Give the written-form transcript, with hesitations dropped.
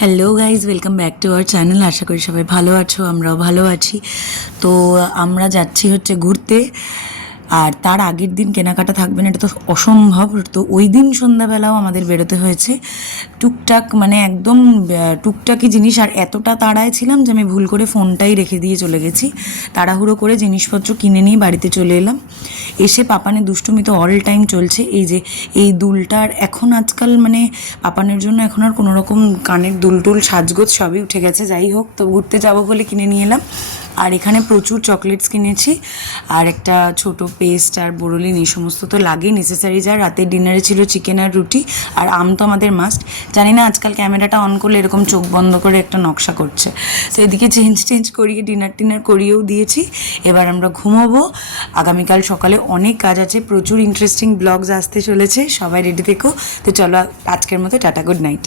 Hello guys, welcome back to our channel. আশা করি সবাই ভালো আছো, আমরাও ভালো আছি। তো আমরা যাচ্ছি হচ্ছে ঘুরতে, আর তার আগের দিন কেনাকাটা থাকবে না, এটা তো অসম্ভব। তো ওই দিন সন্ধ্যাবেলাও আমাদের বেরোতে হয়েছে টুকটাক, মানে একদম টুকটাকি জিনিস। আর এতটা তাড়ায় ছিলাম যে আমি ভুল করে ফোনটাই রেখে দিয়ে চলে গেছি। তাড়াহুড়ো করে জিনিসপত্র কিনে নিয়ে বাড়িতে চলে এলাম। এসে পাপানের দুষ্টুমি তো অল টাইম চলছে। এই যে এই দুলটার এখন আজকাল মানে পাপানের জন্য এখন আর কোনো রকম কানের দুল টুল সাজগোজ সবই উঠে গেছে। যাই হোক, তো ঘুরতে যাবো বলে কিনে নিয়ে এলাম। আর এখানে প্রচুর চকলেটস কিনেছি, আর একটা ছোট পেস্ট আর বোরোলিন, এই সমস্ত তো লাগেই, নেসেসারি। যা রাতের ডিনারে ছিল চিকেন আর রুটি, আর আম তো আমাদের মাস্ট। জানি না আজকাল ক্যামেরাটা অন করলে এরকম চোখ বন্ধ করে একটা নকশা করছে। তো এদিকে চেঞ্জ করিয়ে ডিনার করিয়েও দিয়েছি। এবার আমরা ঘুমোবো। আগামীকাল সকালে অনেক কাজ আছে, প্রচুর ইন্টারেস্টিং ব্লগস আসতে চলেছে। সবাই রেডি থেকো। তো চলো, আজকের মতো টাটা, গুড নাইট।